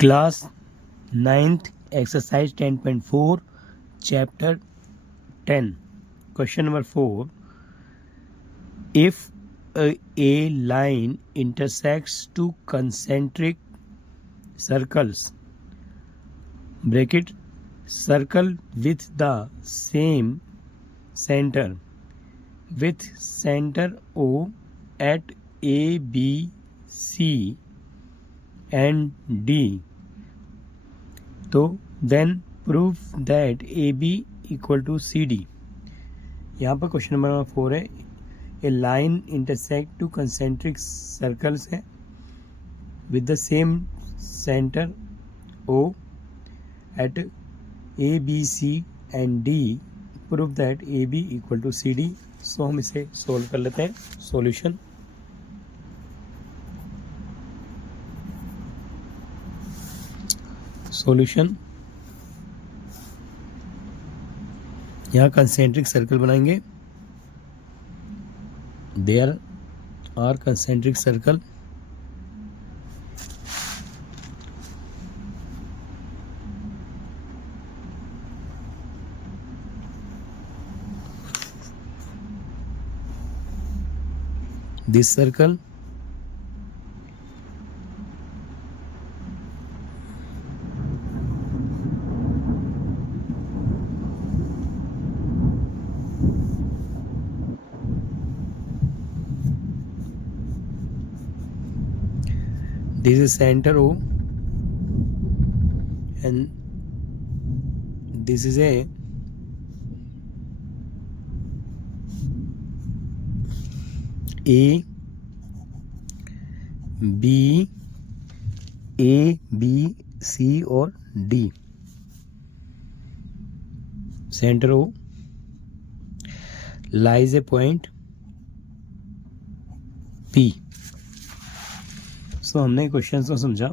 Class 9th exercise 10.4 chapter 10 question number 4. If a line intersects two concentric circles bracket circle with the same center with center O at A, B, C and D, तो then proof that A B equal to C D. यहाँ पर question number 4 है. A line intersect two concentric circles है with the same centre O at A B C and D, proof that A B equal to C D. So हम इसे solve कर लेते हैं. Solution. Solution यहाँ concentric circle बनाएंगे. There are concentric circle this circle this is center O and this is a B, A, B, C और D. Center O lies a point P. सो हमने question को समझा.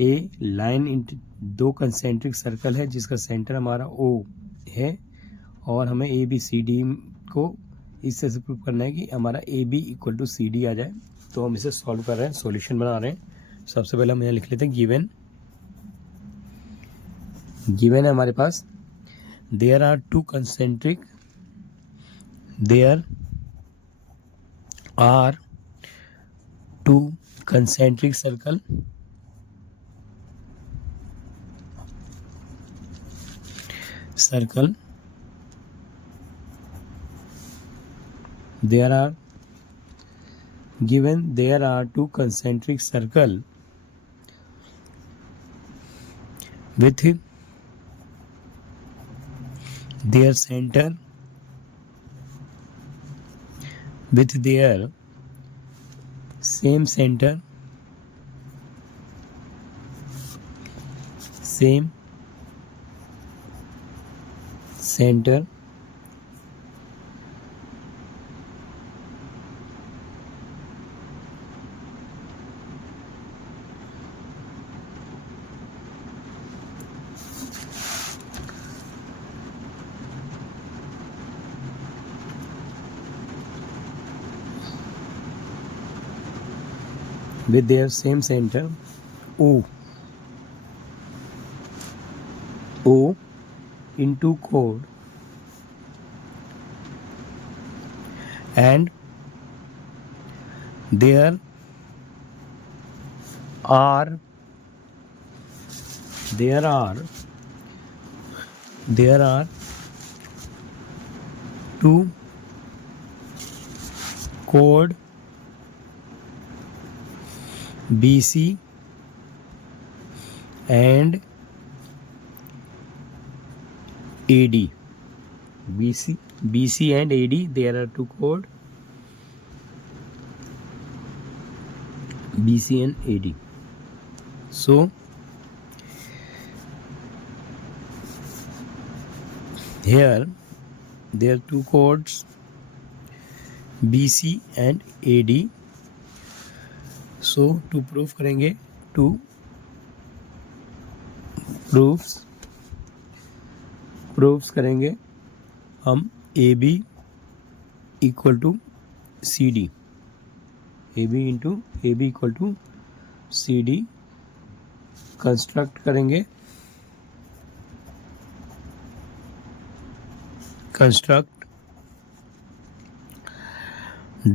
ए line दो concentric circle है जिसका centre हमारा O है और हमें ए बी सी डी को इस तरह से प्रूव करना है कि हमारा A B equal to C D आ जाए. तो हम इसे सॉल्व कर रहे हैं, सॉल्यूशन बना रहे हैं. सबसे पहले हम यहाँ लिख लेते हैं गिवन है हमारे पास. There are two concentric circle there are two concentric circle with their center with their same center with their same center O into chord and there are two chord BC and AD. BC and AD, there are two chord BC and AD. So here there are two chords BC and AD. So to proof करेंगे, two proofs करेंगे हम A B equal to C D. A B equal to C D construct करेंगे, construct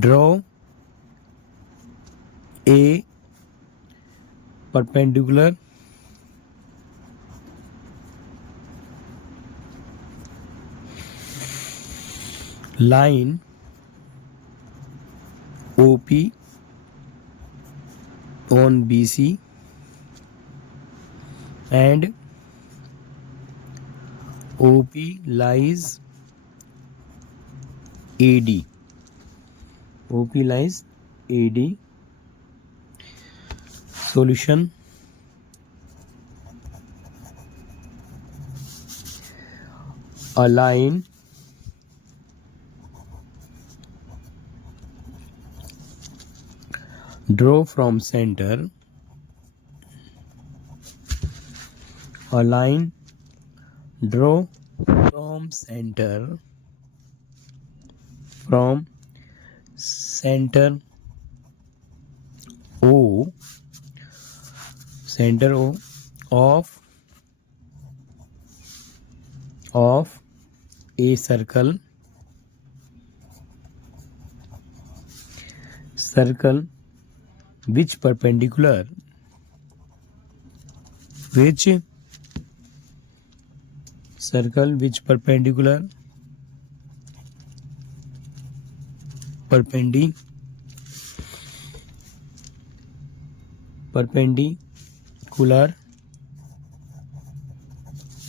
draw a perpendicular line OP on BC and OP lies AD. OP lies AD. Solution: a line draw from center, a line draw from center, O, center O of a circle which perpendicular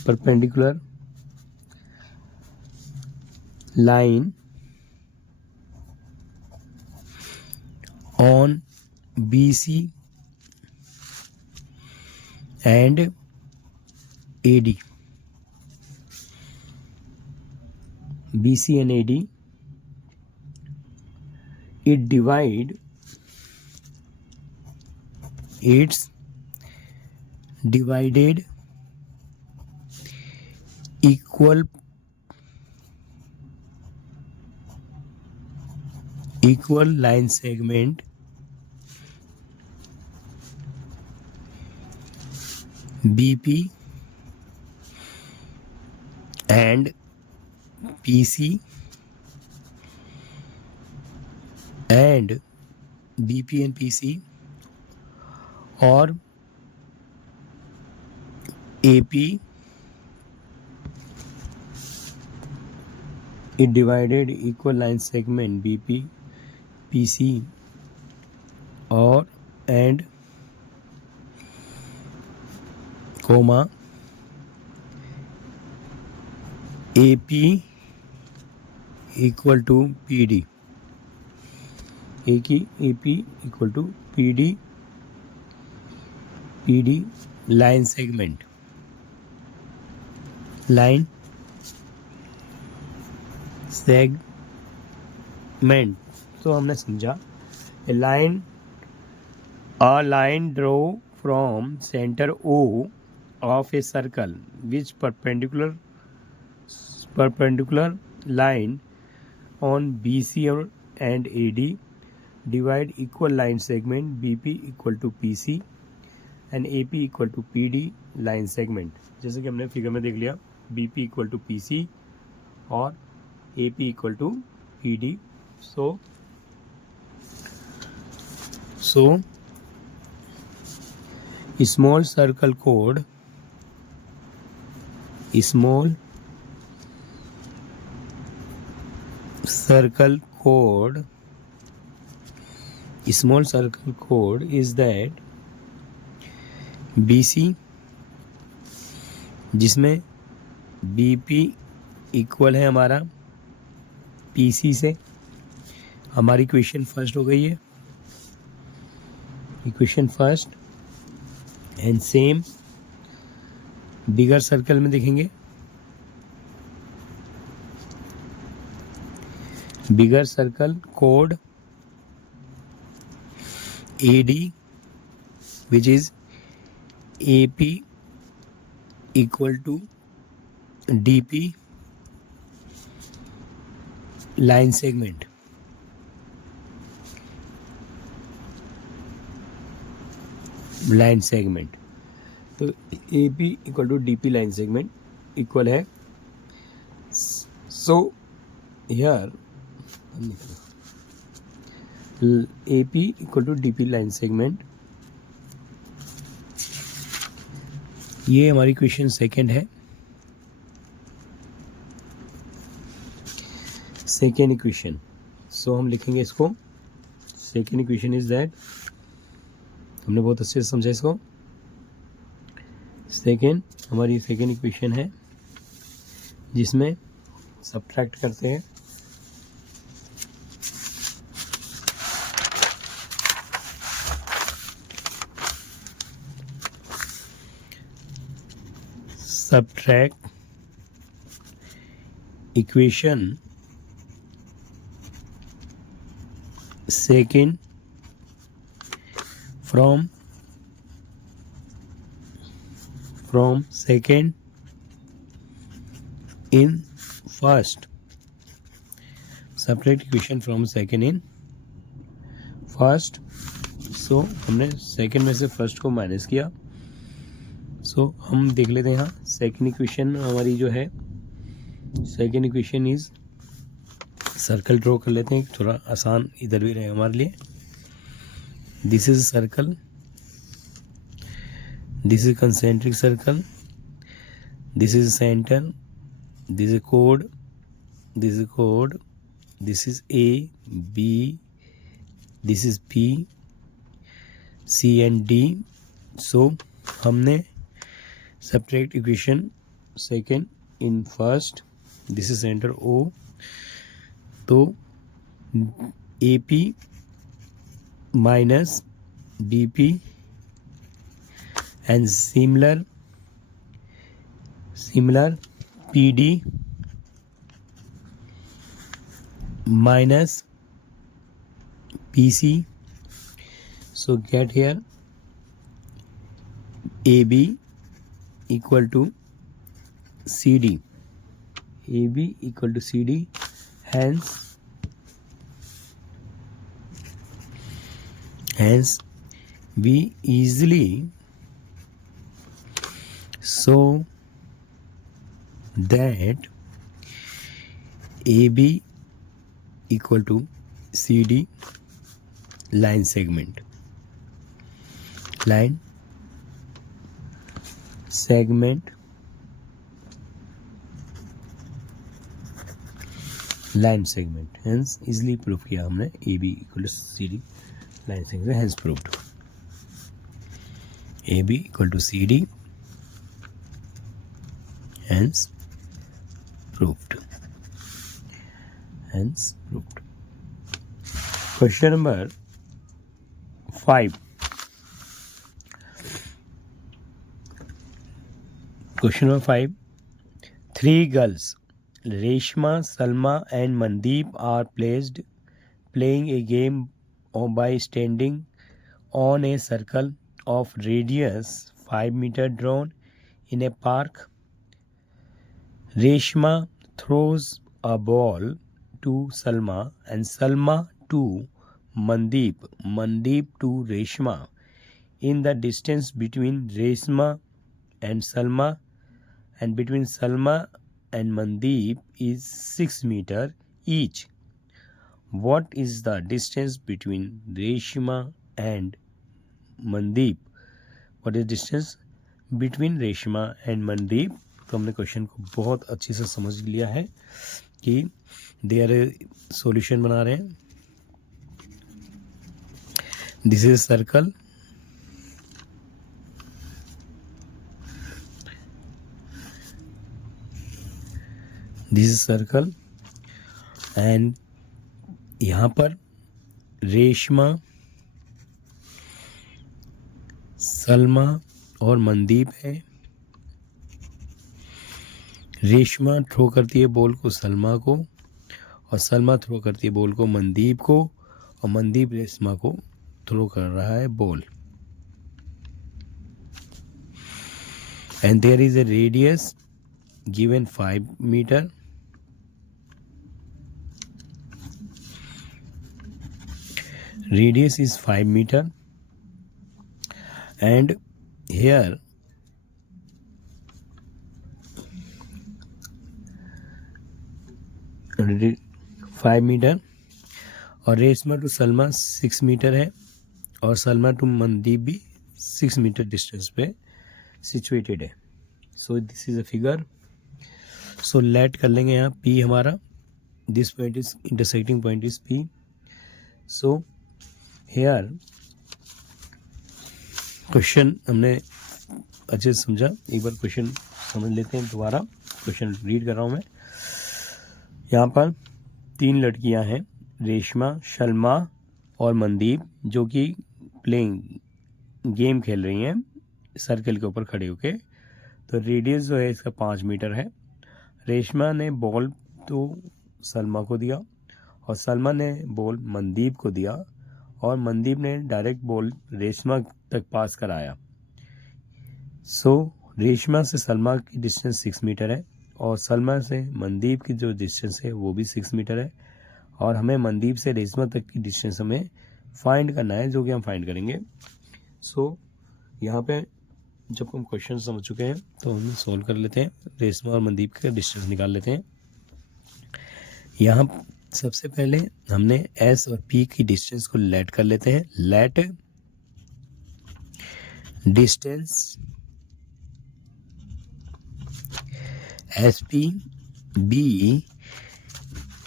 perpendicular line on BC and AD. BC and AD. It's divided equal line segment BP and PC and BP and PC or AP. It divided equal line segment BP, PC or and comma AP equal to PD. AP equal to PD line segment. तो हमने समझा a line draw from center O of a circle which perpendicular line on BC and AD divide equal line segment BP equal to PC and AP equal to PD line segment. जैसे कि हमने figure में देख लिया BP equal to PC और AP equal to PD. So small circle chord is that BC जिसमें BP equal है हमारा PC से. हमारी इक्वेशन फर्स्ट हो गई है, equation first. And same bigger circle में देखेंगे, बिगर circle code AD which is AP equal to DP line segment. तो A P equal to D P line segment equal है, so here A P equal to D P line segment, ये हमारी question second है। Second equation, so हम लिखेंगे इसको, second equation is that, हमने बहुत अच्छे से समझा इसको। सेकेंड, हमारी सेकेंड इक्वेशन है जिसमें सब्ट्रैक्ट करते हैं subtract equation second from second in first, subtract equation from second in first, so हमने सेकेंड में से फर्स्ट को माइनस किया। सो हम देख लेते हैं यहाँ सेकेंड इक्वेशन हमारी जो है, second equation is, circle draw कर लेते हैं, थोड़ा आसान इधर भी रहे हमारे लिए। This is circle, this is concentric circle, this is centre, this is code, this is code, this is A B, this is P, C and D. सो हमने subtract equation second in first, this is center O, तो AP minus BP and similar PD minus PC, so get here AB equal to CD, AB equal to CD, hence we easily show that AB equal to CD line segment, line segment, line segment, hence easily proof किया हमने AB equal to CD line segment, hence proved AB equal to CD, hence proved, hence proved। Question number 5, question number 5, 3 girls, Reshma, Salma and Mandeep are playing a game by standing on a circle of radius 5 meter drawn in a park. Reshma throws a ball to Salma and Salma to Mandeep, Mandeep to Reshma. In the distance between Reshma and Salma and between Salma and Mandeep is 6 meter each. What is the distance between Reshma and Mandeep? What is distance between Reshma and Mandeep? तो हमने question को बहुत अच्छे से समझ लिया है कि देयर सॉल्यूशन बना रहे हैं। This is circle, this is circle and यहाँ पर रेशमा, सलमा और मनदीप है। रेशमा थ्रो करती है बॉल को सलमा को और सलमा थ्रो करती है बॉल को मनदीप को और मनदीप रेशमा को थ्रो कर रहा है ball. And there is a radius given 5 metre. Radius is 5 meter and here 5 metre, और रेशमा टू सलमा 6 मीटर है, और सलमा टू मनदीप भी 6 मीटर डिस्टेंस पे सिचुएटेड है. सो this is a figure. So let कर लेंगे यहाँ P हमारा, this point is intersecting point is P. So here question हमने अच्छे से समझा. एक बार क्वेश्चन समझ लेते हैं दोबारा. क्वेश्चन रीड कर रहा हूँ मैं. यहाँ पर 3 लड़कियाँ हैं, रेशमा, शलमा और मनदीप, जो कि प्लेइंग गेम खेल रही हैं सर्कल के ऊपर खड़े होके. तो रेडियस जो है इसका 5 मीटर है. रेशमा ने बॉल तो सलमा को दिया, और सलमा ने बॉल मनदीप को दिया, और मनदीप ने डायरेक्ट बॉल रेशमा तक पास कराया. सो रेशमा से सलमा की डिस्टेंस 6 मीटर है, और सलमा से मनदीप की जो डिस्टेंस है वो भी 6 मीटर है, और हमें मनदीप से रेशमा तक की डिस्टेंस हमें फाइंड करना है, जो कि हम फाइंड करेंगे. सो यहाँ पे जब हम क्वेश्चन समझ चुके हैं तो हम सॉल्व कर लेते हैं. रेशमा और मनदीप का डिस्टेंस निकाल लेते हैं. यहाँ सबसे पहले हमने S और P की डिस्टेंस को लेट कर लेते हैं. Let distance SP be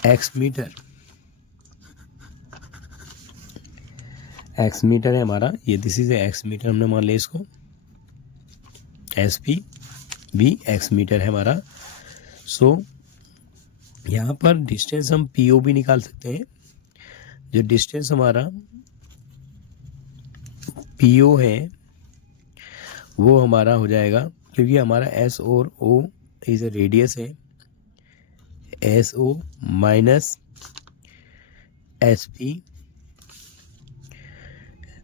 x metre. x metre है हमारा, ये दिस इज x मीटर हमने मान लिया इसको. SP भी x मीटर है हमारा. सो यहाँ पर डिस्टेंस हम PO भी निकाल सकते हैं. जो डिस्टेंस हमारा PO है वो हमारा हो जाएगा, क्योंकि हमारा S और O इज अ रेडियस है, SO माइनस SP,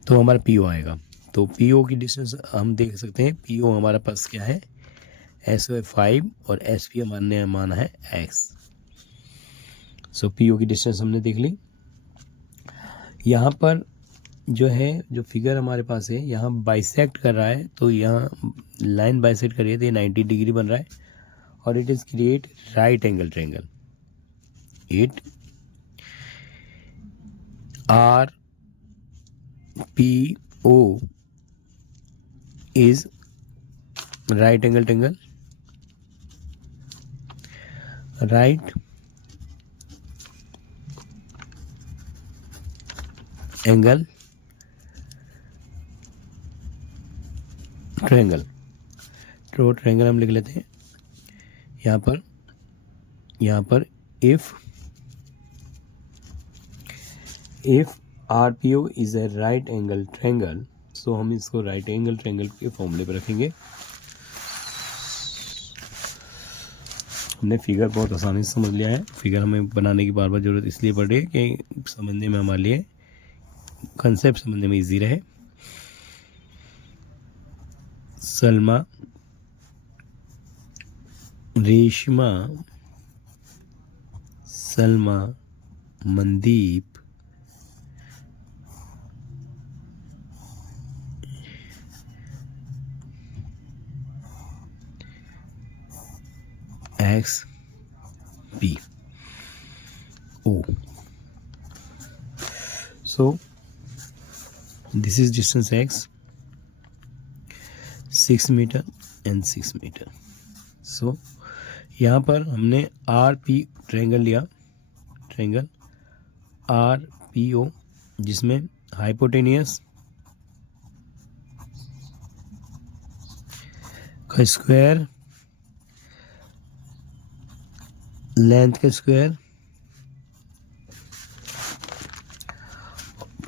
तो हमारा PO आएगा. तो PO की डिस्टेंस हम देख सकते हैं. PO हमारे पास क्या है, SO है 5 और SP हमारे माना है X. सो PO की डिस्टेंस हमने देख ली. यहाँ पर जो है, जो फिगर हमारे पास है, यहाँ बाइसेक्ट कर रहा है, तो यहाँ लाइन बाइसेक्ट कर रही है तो ये 90 डिग्री बन रहा है, और it is create right angle triangle. It RPO is right angle triangle. Right angle triangle. तो ट्रायंगल हम लिख लेते हैं यहाँ पर if RPO is a right angle triangle, सो हम इसको राइट एंगल ट्रायंगल के फॉर्मूले पर रखेंगे. हमने फिगर बहुत आसानी से समझ लिया है. फिगर हमें बनाने की बार बार ज़रूरत इसलिए पड़ रही है कि समझने में हमारे लिए, कंसेप्ट समझने में इजी रहे. Salma, Reshma, Salma, Mandeep, X P O. So this is distance X, 6 metre and 6 metre. So यहाँ पर हमने RP ट्रायंगल लिया, ट्रायंगल RPO, जिसमें हाइपोटेनियस का स्क्वायर, लेंथ का स्क्वायर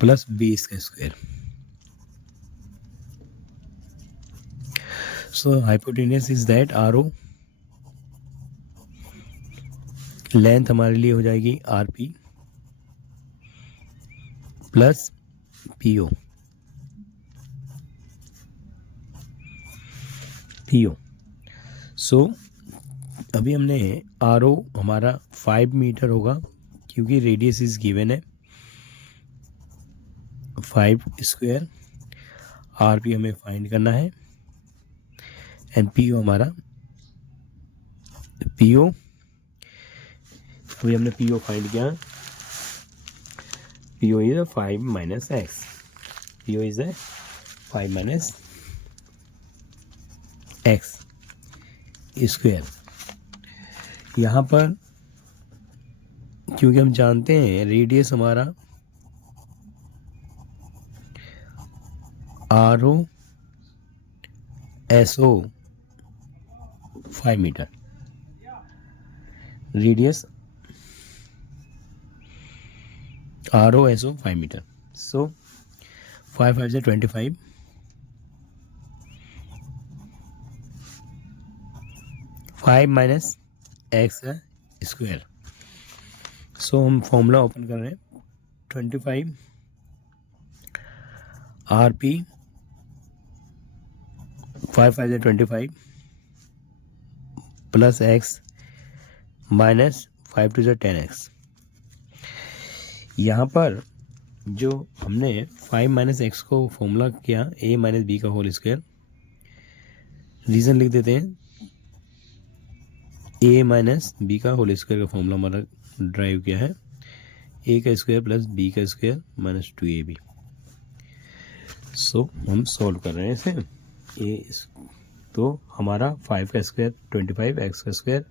प्लस बेस का square. So hypotenuse is that RO, length हमारे लिए हो जाएगी RP प्लस PO. सो अभी हमने RO हमारा 5 मीटर होगा, क्योंकि रेडियस इज गिवन है 5 स्क्वायर. RP हमें फाइंड करना है, एंड PO हमारा, PO अभी हमने पी ओ फाइंड किया, P O is 5 minus X, P O is 5 minus x square. यहाँ पर क्योंकि हम जानते हैं रेडियस हमारा R O S O 5 metre, radius R O S O 5 metre. So 5 5 से 25, 5 माइनस एक्स स्क्वायर। सो हम फॉर्मूला ओपन कर रहे हैं, 25 आर पी 5 5 से 25 प्लस एक्स माइनस 5 टू से 10x। यहाँ पर जो हमने 5 माइनस एक्स को फॉर्मूला किया a माइनस बी का होल स्क्वायर, रीज़न लिख देते हैं, a माइनस बी का होल स्क्वायर का फॉर्मूला हमारा ड्राइव किया है a का स्क्वायर प्लस b का स्क्वायर माइनस 2ab। सो हम सॉल्व कर रहे हैं इसे, तो हमारा 5 का स्क्वायर 25, x का स्क्वायर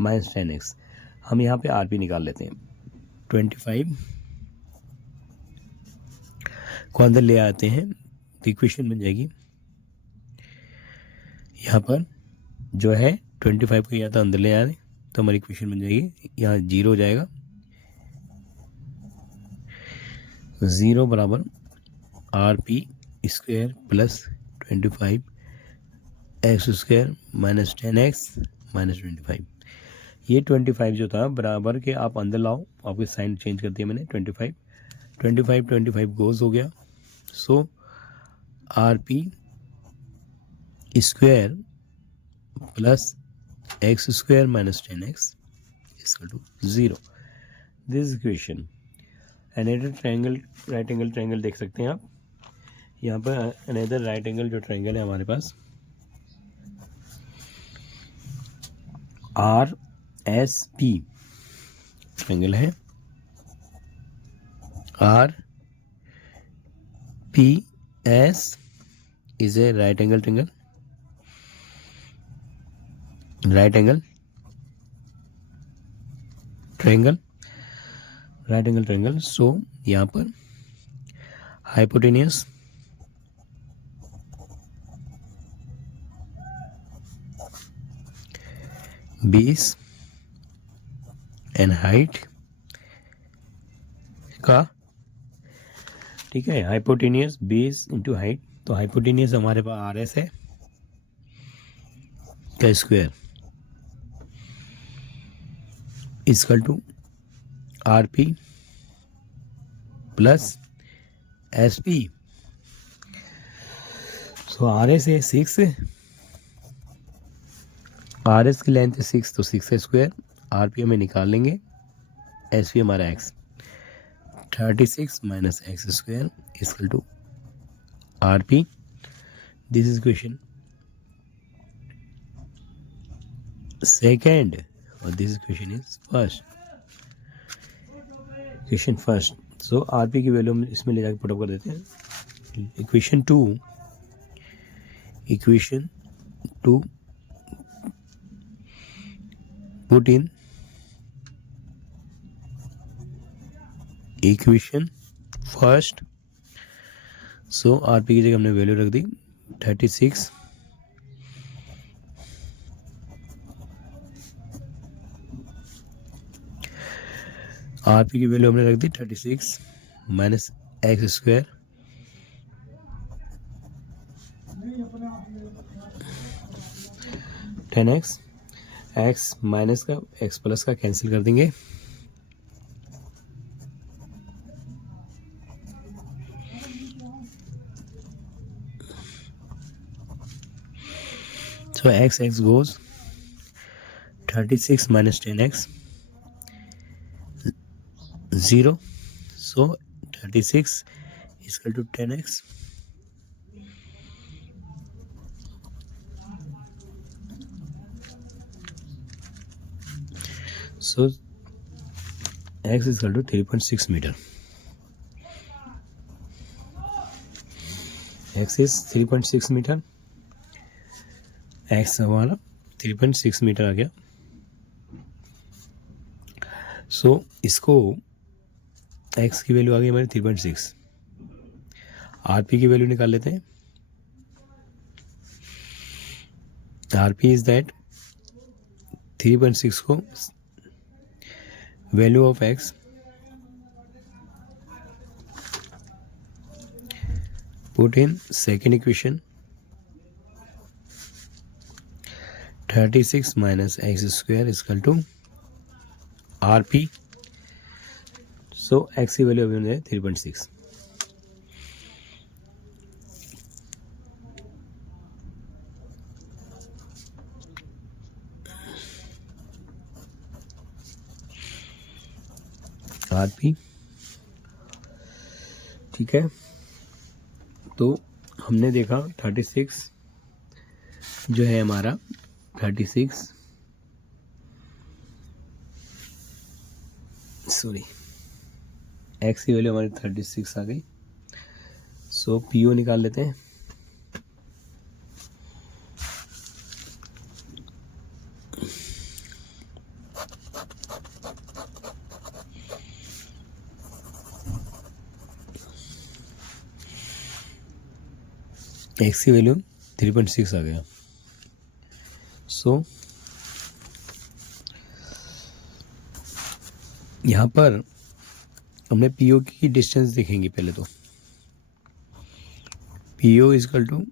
माइनस 10x। हम यहाँ पे आर पी निकाल लेते हैं, 25 को अंदर ले आते हैं तो इक्वेशन बन जाएगी, यहाँ पर जो है 25 को यहाँ तो अंदर ले आए तो हमारी इक्वेशन बन जाएगी, यहाँ 0 हो जाएगा, 0 बराबर are P square plus 25 x square minus 10x minus 25। ये 25 जो था बराबर के आप अंदर लाओ, आपके साइन चेंज कर दिया मैंने, 25 गोज हो गया। So R P square plus X square minus 10x equal to 0। This equation another triangle, right angle triangle देख सकते हैं आप, यहाँ पर अनदर राइट एंगल जो ट्रायंगल है हमारे पास आर एस पी ट्रायंगल है, R P S is a right angle triangle, right angle triangle, right angle triangle. So यहाँ पर हाइपोटेनियस बेस एंड हाइट का, ठीक है, हाइपोटेनियस बेस इंटू हाइट, तो हाइपोटेनियस हमारे पास आर एस है का square equal to R P plus S P. So R S है 6, आर एस की लेंथ है 6 तो 6 का स्क्वायर, आर पी हमें निकाल लेंगे, एस पी हमारा X, 36 minus x square equal to R P. This is question second और this question is first, question first. So R P की वैल्यू हम इसमें ले जाकर पुट अप कर देते हैं, equation two put in equation first. So R P की जगह हमने वैल्यू रख दी 36 आर पी की वैल्यू हमने रख दी 36 minus x square ten x, x minus का एक्स प्लस का कैंसिल कर देंगे, so x goes 36 minus 10x 0, so 36 is equal to 10x, so x is equal to 3.6 metre. x is 3.6 metre, x हमारा 3.6 metre आ गया। सो इसको x की value आ गई हमारी 3.6। rp की वैल्यू निकाल लेते हैं। rp इज दैट 3.6 को value of x put in second equation, 36 minus x square equal to rp। सो x की वैल्यू अभी है 3.6। rp ठीक है, तो हमने देखा 36 जो है हमारा 36 सॉरी x की वैल्यू हमारी 36 आ गई। सो पीओ निकाल लेते हैं। x की वैल्यू 3.6 आ गया। सो यहाँ पर हमने पीओ की डिस्टेंस देखेंगे पहले। तो PO is equal to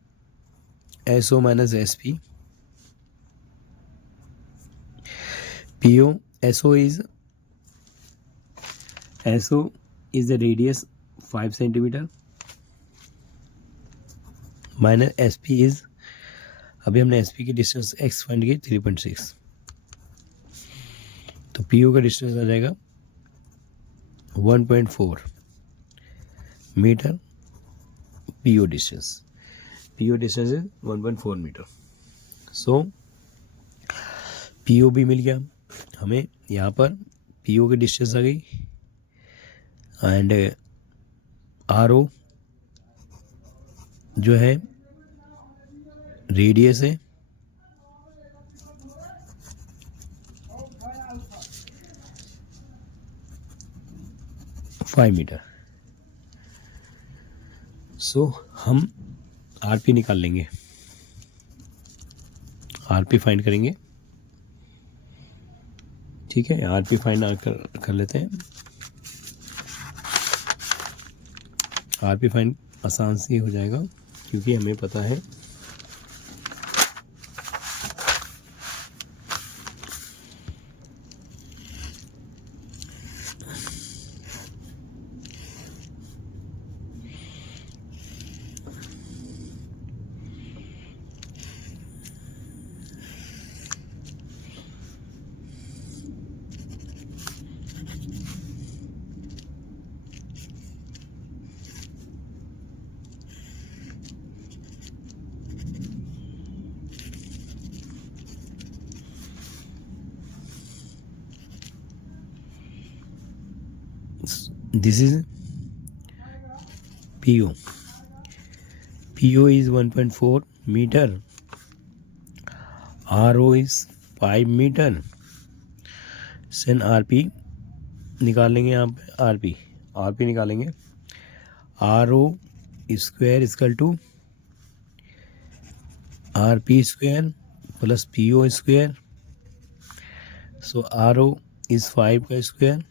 SO minus S P. PO SO is the radius 5 centimetre minus S P is, अभी हमने एस पी की डिस्टेंस एक्स फाइंड की 3.6। तो पीओ का डिस्टेंस आ जाएगा 1.4 metre. PO distance is 1.4 metre. So PO भी मिल गया हमें। यहाँ पर पीओ की डिस्टेंस आ गई एंड आरओ जो है रेडियस है, फाइव मीटर। सो हम आरपी निकाल लेंगे, आरपी फाइंड करेंगे। ठीक है, आरपी फाइंड कर लेते हैं। आरपी फाइंड आसान से हो जाएगा क्योंकि हमें पता है this is PO. PO is 1.4 meter. RO is 5 meter. Then RP निकालेंगे यहाँ पे RP निकालेंगे। RO square equal to RP square plus PO square. So RO is 5 का square,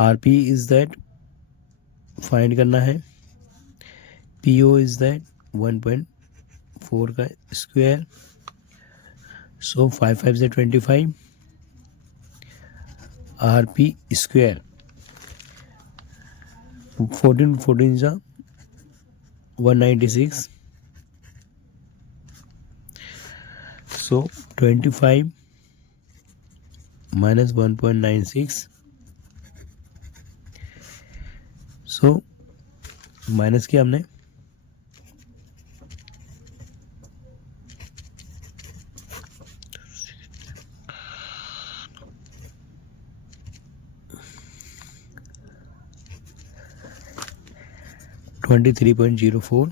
RP is that find करना है, PO इज दैट 1.4 का square. सो 5 5 से 25, RP square 14 14 जा 196। सो 25 माइनस 1.96। सो माइनस किया हमने, 23.04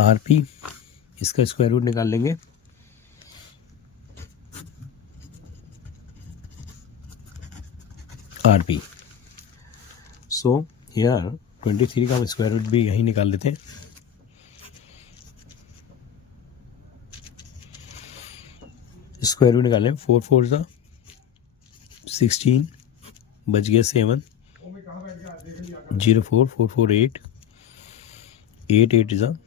RP, इसका स्क्वायर रूट निकाल लेंगे। RP, सो हियर 23 का हम स्क्वायर रूट भी यहीं निकाल लेते हैं। स्क्वायर रूट निकालें, 4 4 सा 16, बच गया 7, 0 4 4 4 8, 8 8 सा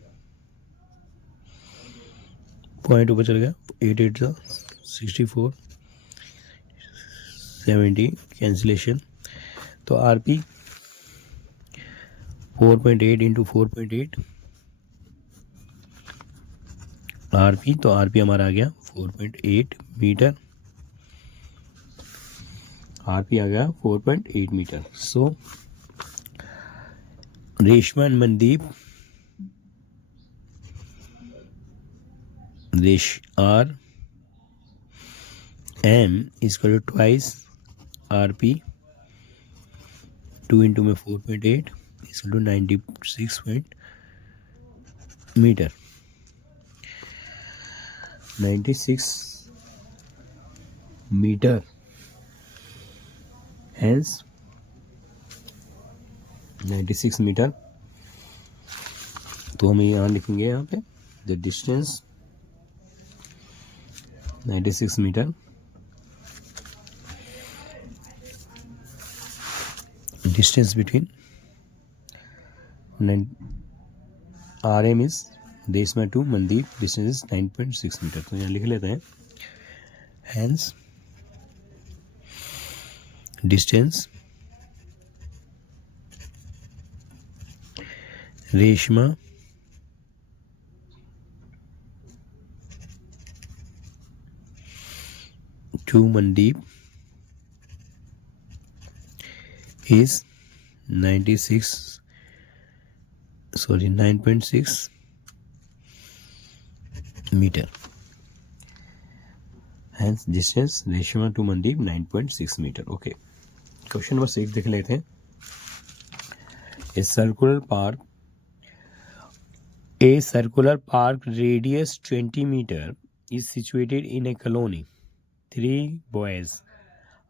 पॉइंट ऊपर चल गया, 8 8 सा 64, 70 कैंसिलेशन। तो RP 4.8 इंटू 4.8 RP, तो RP हमारा आ गया 4.8 मीटर। RP आ गया 4.8 metre. So Reshma and Mandeep RM is equal to twice RP, 2 into में 4.8 is equal to 96 metre, 96 metre. Hence 96 metre. तो हम यहाँ लिखेंगे, यहाँ पे the distance 96 metre. Distance between RM is Reshma to Mandeep, distance is 9.6 metre. तो यहाँ लिख लेते हैं, hence distance Reshma to Mandeep is 9.6 metre. Hence distance Reshma to Mandeep 9.6 metre. Okay, question number 6 देख लेते हैं। A circular park radius 20 meter is situated in a colony. 3 boys,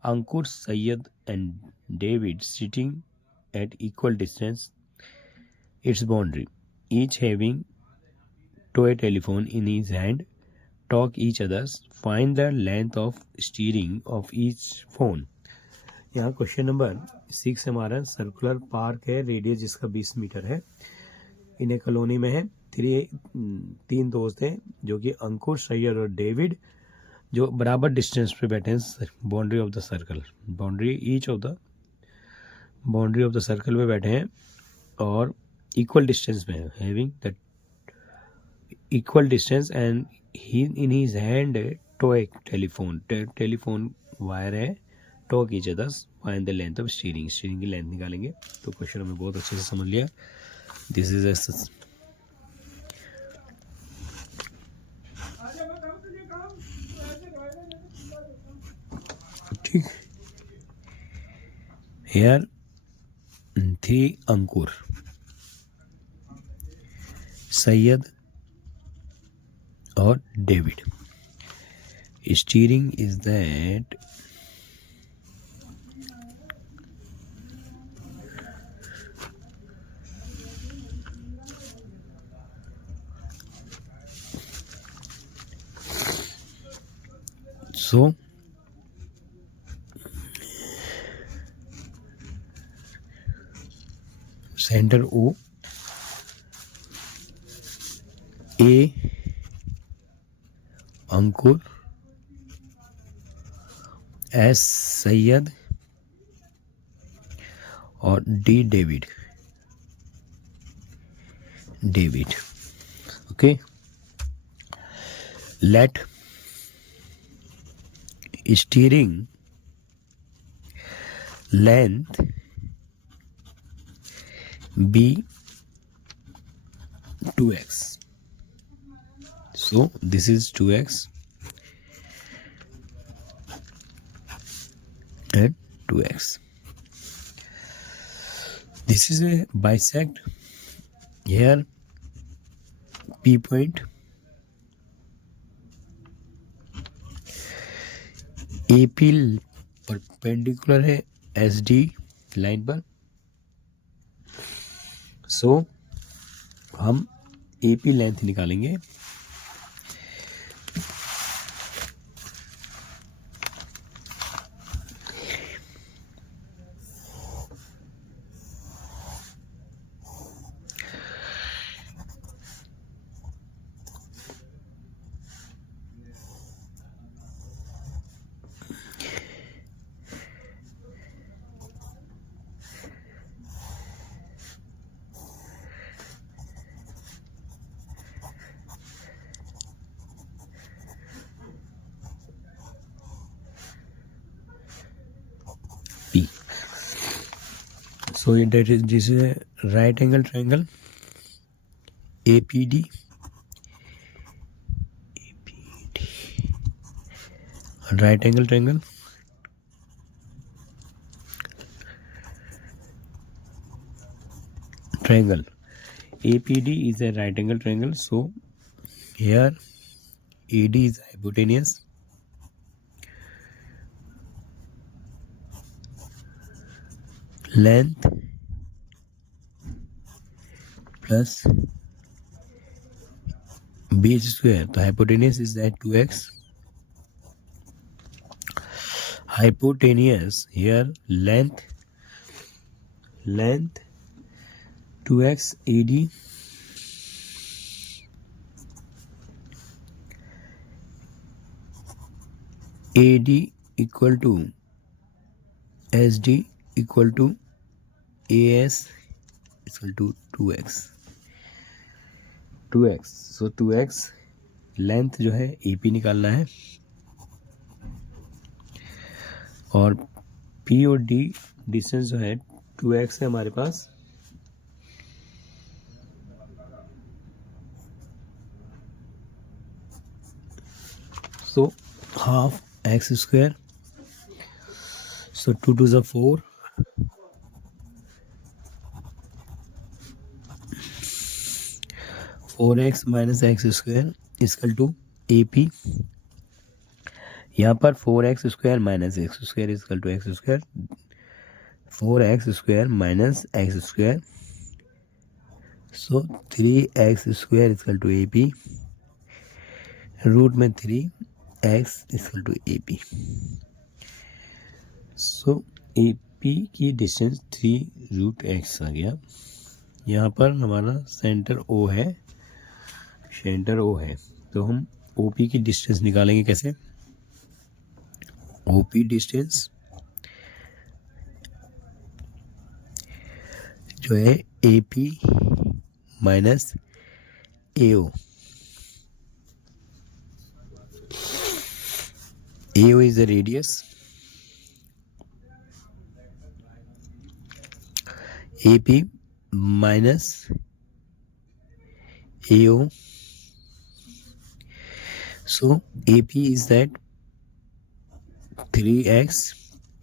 Ankur, Sayyad and David, sitting at equal distance its boundary, each having toy telephone in his hand, talk each others, find the length of steering of each phone. यहाँ question number 6 हमारा circular park है, radius जिसका 20 metre है, इन एक colony में है। 3 दोस्त हैं जो कि अंकुर, सैयद और डेविड, जो बराबर डिस्टेंस पे बैठे हैं boundary of the circle, boundary of the circle पे बैठे हैं और इक्वल डिस्टेंस में है, having the equal distance, and he in his hand toy telephone wire है, talk each others, find the length of steering की लेंथ निकालेंगे। तो क्वेश्चन हमें बहुत अच्छे से समझ लिया। दिस इज ठीक। Here 3 अंकुर, सैयद और David. Steering is that so center O, A Ankur, S Syed और D David. Okay, let steering length be 2x. So this is 2x and 2x. This is a bisect. Here P point, AP perpendicular है SD line पर, सो हम AP length निकालेंगे. P. So this is a right angle triangle APD. Right angle triangle. APD is a right angle triangle. So here AD is hypotenuse. Length plus base square. तो hypotenuse is that 2x. Hypotenuse here length 2x AD equal to SD equal to AS equal to 2x. So 2x length जो है AP निकालना है और P और D distance जो है 2x है हमारे पास. So half x square. So 2 to the 4. 4x minus x square is equal to AP. यहाँ पर 4x square minus x square is equal to x square. 4x square minus x square. So 3x square is equal to AP. Root में 3x is equal to AP. So AP की distance 3√x आ गया. यहाँ पर हमारा centre O है, तो हम OP की डिस्टेंस निकालेंगे कैसे. OP डिस्टेंस जो है AP minus AO. AO is the radius. AP minus AO. So AP is that 3x,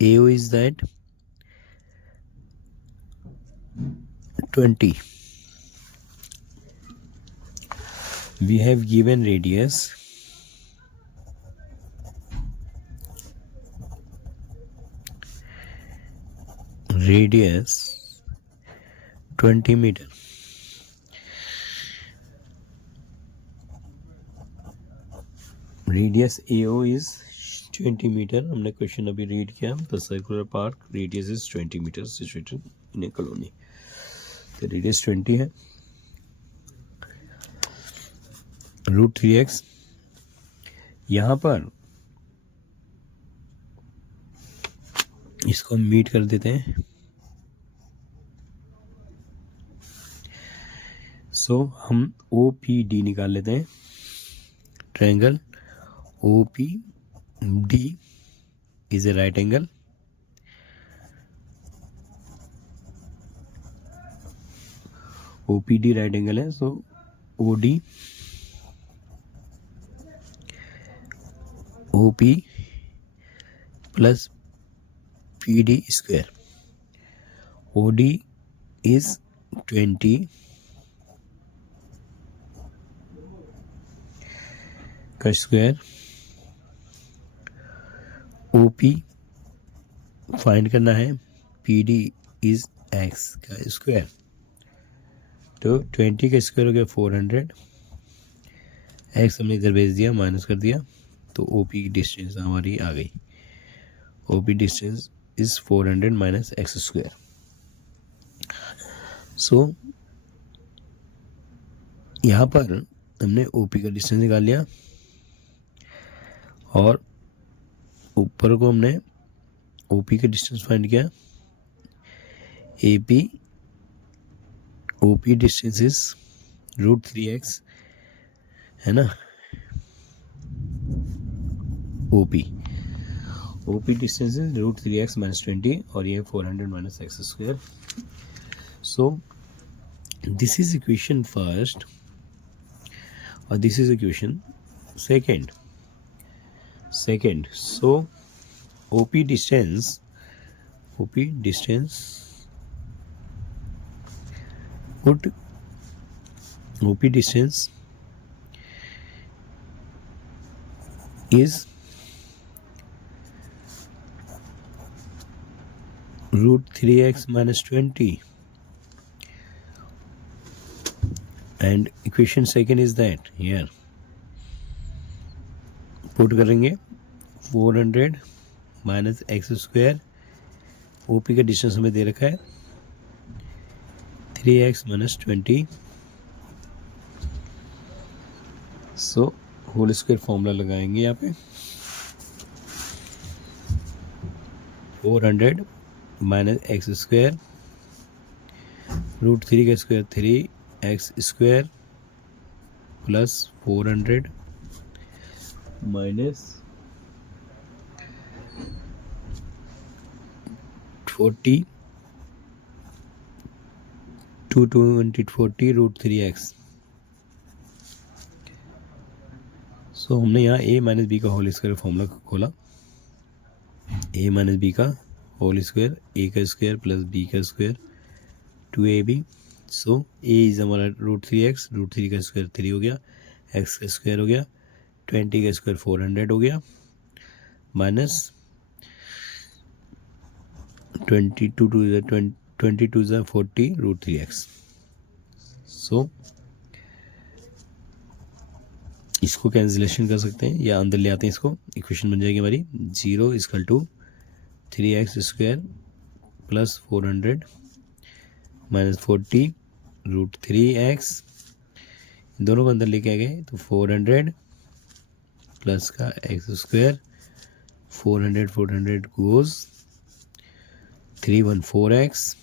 AO is that 20. We have given radius radius 20 meter. Radius AO is 20 meter. हमने question अभी read किया. The circular park radius is 20 meters situated in a colony. तो radius 20 है. Root 3x. यहाँ पर इसको meet कर देते हैं. सो हम OPD निकाल लेते हैं. Triangle OPD is a right angle. OPD right angle है. So OD OP plus PD square. OD is 20 का स्क्वायर, OP फाइंड करना है, PD इज x का स्क्वायर। तो 20 का स्क्वायर हो गया 400, x हमने इधर भेज दिया, माइनस कर दिया, तो OP की डिस्टेंस हमारी आ गई। OP distance is 400 minus x square. So यहाँ पर हमने OP का डिस्टेंस निकाल लिया और ऊपर को हमने OP का डिस्टेंस फाइंड किया। OP डिस्टेंस इज √3x, है ना। OP distance is √3x minus 20 और ये 400 minus x square. So this is equation first और this is equation second. So OP distance put OP distance is √3x minus 20 and equation second is that here put करेंगे 400 minus x square, OP का distance हमें दे रखा है 3x minus 20। So whole square formula लगाएंगे यहाँ पे, 400 minus x square, √3 का square 3x square plus 400 minus 40 240 √3x। सो हमने यहाँ a माइनस बी का होल स्क्वायर फॉर्मूला खोला, a माइनस बी का होल स्क्वायर, a का स्क्वायर प्लस b का स्क्वायर 2ab। सो a इज हमारा √3x, √3 का स्क्वायर 3 हो गया, x का स्क्वायर हो गया, 20 का स्क्वायर 400 हो गया, माइनस 22 is 40 √3x। सो इसको कैंसिलेशन कर सकते हैं या अंदर ले आते हैं इसको, इक्वेशन बन जाएगी हमारी 0 = 3x square plus 400 minus 40 √3x। दोनों को अंदर लेके आ गए तो 400 प्लस का x square, 400 goes 314x,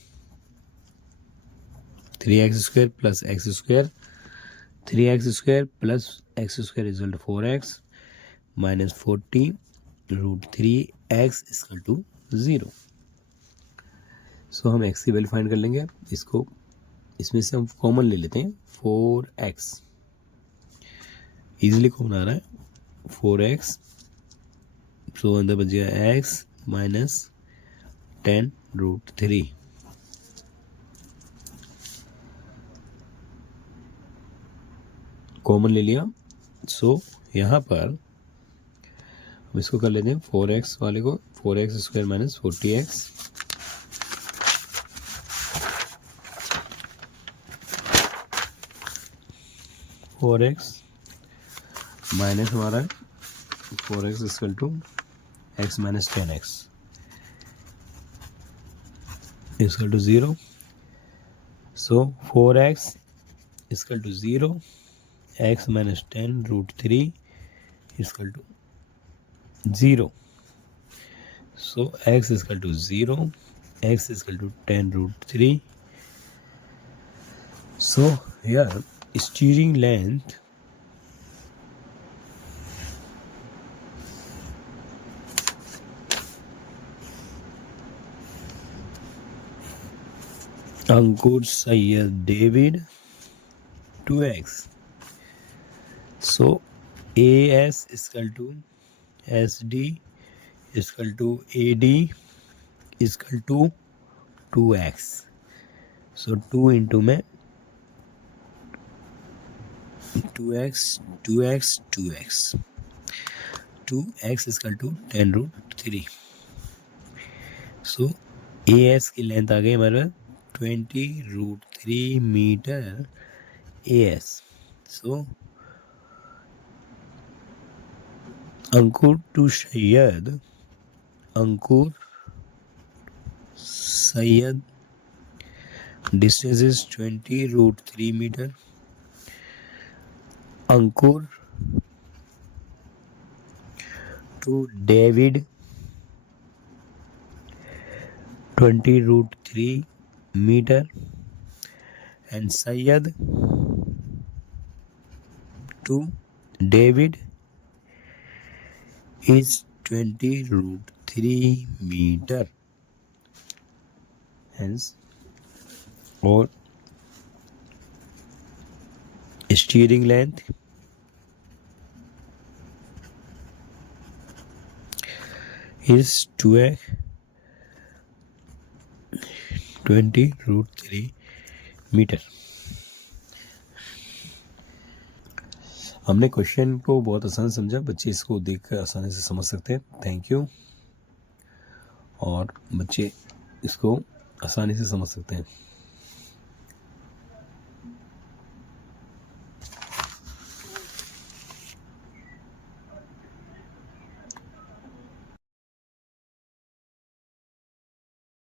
3x square plus x square, 3x square plus x square is 4x minus 40 √3x = 0। सो हम x की वैल्यू फाइंड कर लेंगे। इसको इसमें से हम कॉमन ले लेते हैं, 4x इजीली कौन आ रहा है 4x। सो अंदर बच गया x माइनस 10 √3। कॉमन ले लिया। सो यहाँ पर हम इसको कर लेते हैं 4x वाले को, 4x square minus 40x, minus हमारा 4x = x minus 10x = 0। So 4x = 0, x minus 10 √3 = 0। So x = 0, x = 10 √3। So here steering length Ankur Sayyed David 2x. So AS = SD = AD = 2x. So 2 into में 2x 2x 2x 2x equal to 10√3। So AS की length आ गई हमारे 20√3 metre AS। So Ankur to Syed, Ankur Syed distance is 20√3 meter. Ankur to David 20√3 meter and Syed to David is 20√3 meter. Hence, और steering length is 20√3 metre. हमने question को बहुत आसान समझा, बच्चे इसको देखकर आसानी से समझ सकते हैं। Thank you. और बच्चे इसको आसानी से समझ सकते हैं।